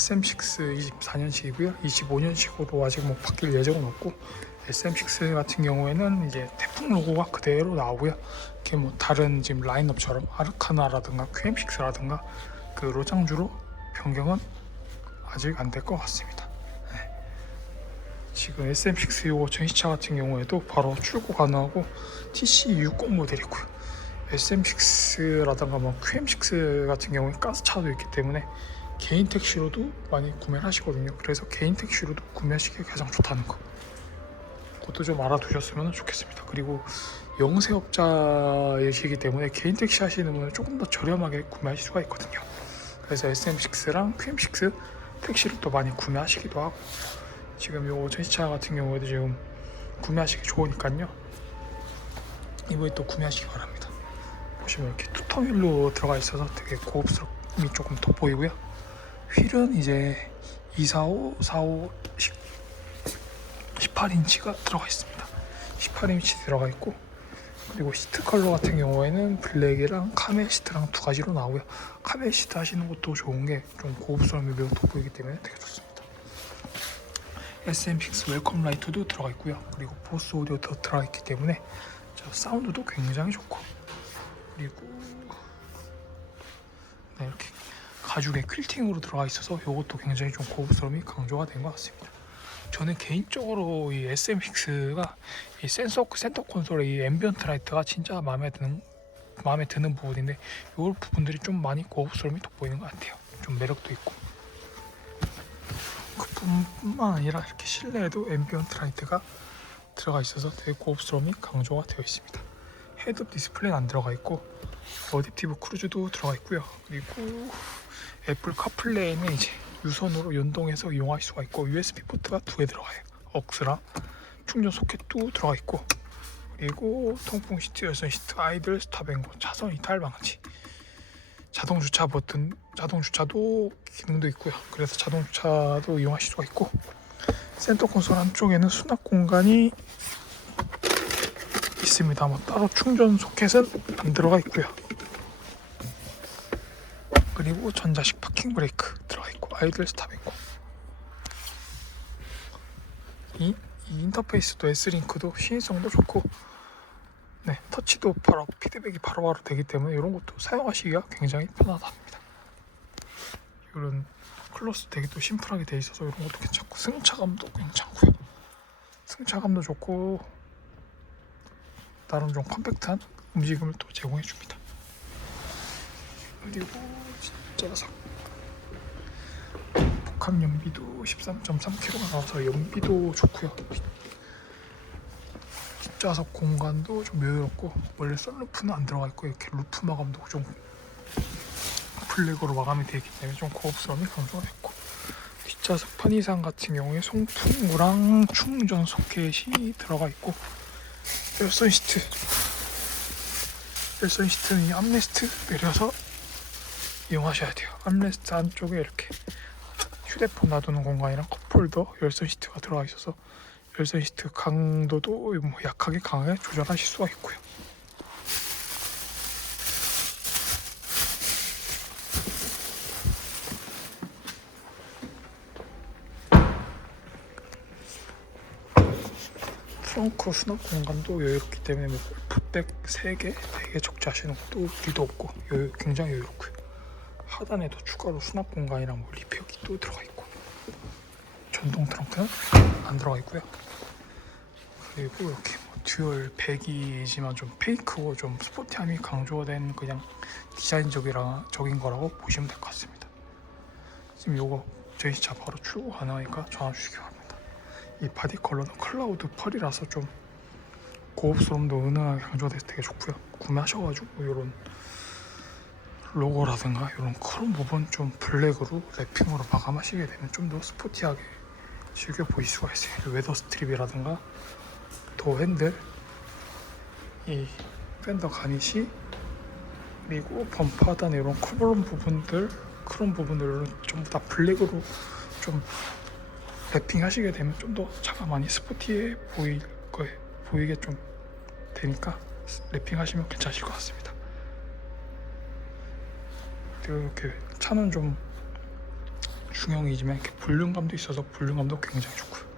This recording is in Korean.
SM6 24년식이고요. 25년식으로 아직 뭐 바뀔 예정은 없고 SM6 같은 경우에는 이제 태풍 로고가 그대로 나오고요. 이렇게 뭐 다른 지금 라인업처럼 아르카나라든가 QM6라든가 그 로장주로 변경은 아직 안 될 것 같습니다. 네. 지금 SM6 요거 전시차 같은 경우에도 바로 출고 가능하고 TC60 모델이고요. SM6라든가 뭐 QM6 같은 경우에 가스차도 있기 때문에 개인 택시로도 많이 구매를 하시거든요. 그래서 개인 택시로도 구매하시기 가장 좋다는 거. 그것도 좀 알아두셨으면 좋겠습니다. 그리고 영세업자이시기 때문에 개인 택시 하시는 분은 조금 더 저렴하게 구매하실 수가 있거든요. 그래서 SM6랑 QM6 택시를 또 많이 구매하시기도 하고 지금 요 전시차 같은 경우에도 지금 구매하시기 좋으니까요. 이번에 또 구매하시기 바랍니다. 보시면 이렇게 투텅휠로 들어가 있어서 되게 고급스러움이 조금 돋보이고요. 휠은 이제 245, 45, 18인치가 들어가 있습니다. 18인치 들어가 있고 그리고 시트 컬러 같은 경우에는 블랙이랑 카멜 시트랑 두 가지로 나오고요. 카멜 시트 하시는 것도 좋은 게 좀 고급스러움이 매우 돋보이기 때문에 되게 좋습니다. SM6 웰컴 라이트도 들어가 있고요. 그리고 보스 오디오도 들어가 있기 때문에 저 사운드도 굉장히 좋고 그리고 네, 이렇게 가죽의 퀼팅으로 들어가 있어서 이것도 굉장히 좀 고급스러움이 강조가 된 것 같습니다. 저는 개인적으로 이 SM6가 이 센서 센터 콘솔의 이 앰비언트 라이트가 진짜 마음에 드는 마음에 드는 부분인데 이 부분들이 좀 많이 고급스러움이 돋보이는 것 같아요. 좀 매력도 있고 그뿐만 아니라 이렇게 실내에도 앰비언트 라이트가 들어가 있어서 되게 고급스러움이 강조가 되어 있습니다. 헤드업 디스플레이는 안 들어가 있고 어댑티브 크루즈도 들어가 있고요. 그리고 애플 카플레이는 이제 유선으로 연동해서 이용할 수가 있고 USB 포트가 두 개 들어가요. 억스랑 충전 소켓도 들어가 있고 그리고 통풍 시트, 열선 시트, 아이들 스탑앤고, 차선 이탈 방지, 자동 주차 버튼, 자동 주차도 기능도 있고요. 그래서 자동 주차도 이용하실 수가 있고 센터 콘솔 한쪽에는 수납 공간이 있습니다. 뭐 따로 충전 소켓은 안 들어가 있고요. 그리고 전자식 파킹 브레이크 들어가 있고 아이들 스탑 있고 이, 이 인터페이스도 S링크도 시인성도 좋고 네 터치도 바로 피드백이 바로바로 되기 때문에 이런 것도 사용하시기가 굉장히 편하답니다. 이런 클로스 또 심플하게 돼 있어서 이런 것도 괜찮고 승차감도 괜찮고요. 승차감도 좋고 나름 좀 컴팩트한 움직임을 또 제공해 줍니다. 그리고 뒷좌석 복합 연비도 13.3kg가 나와서 연비도 좋고요. 뒷좌석 공간도 좀 여유롭고 원래 썬루프는 안 들어가 있고 이렇게 루프 마감도 좀 블랙으로 마감이 되어 있기 때문에 좀 고급스러움이 강조가 됐고 뒷좌석 편의상 같은 경우에 송풍구랑 충전 소켓이 들어가 있고 열선 시트. 열선 시트는 이 암레스트 내려서 이용하셔야 돼요. 암레스트 안쪽에 이렇게 휴대폰 놔두는 공간이랑 컵홀더 열선 시트가 들어가 있어서 열선 시트 강도도 뭐 약하게 강하게 조절하실 수가 있고요 트렁크 수납 공간도 여유롭기 때문에 뭐 골프백 3개, 4개 적재하시는 것도 무리도 없고 여유, 굉장히 여유롭고요. 하단에도 추가로 수납 공간이랑 뭐 리페어기 또 들어가 있고 전동 트렁크는 안 들어가 있고요. 그리고 이렇게 뭐 듀얼 배기이지만 좀 페이크고 좀 스포티함이 강조된 그냥 디자인적이라 적인 거라고 보시면 될 것 같습니다. 지금 요거 저희 차 바로 출고 가능하니까 전화 주시기 바랍니다. 이 바디 컬러는 클라우드 펄이라서 좀 고급스러움도 은은하게 강조돼서 되게 좋고요. 구매하셔가지고 이런 로고라든가 이런 그런 부분 좀 블랙으로 랩핑으로 마감하시게 되면 좀 더 스포티하게 즐겨 보일 수가 있어요. 웨더 스트립이라든가 도어 핸들, 이 팬더 가니시 그리고 범퍼 하단 이런 커버런 부분들 그런 부분들은 전부 다 블랙으로 좀 랩핑 하시게 되면 좀 더 차가 많이 스포티해 보일 거예요. 보이게 좀 되니까 랩핑 하시면 괜찮으실 것 같습니다. 이렇게 차는 좀 중형이지만 이렇게 볼륨감도 있어서 볼륨감도 굉장히 좋고요.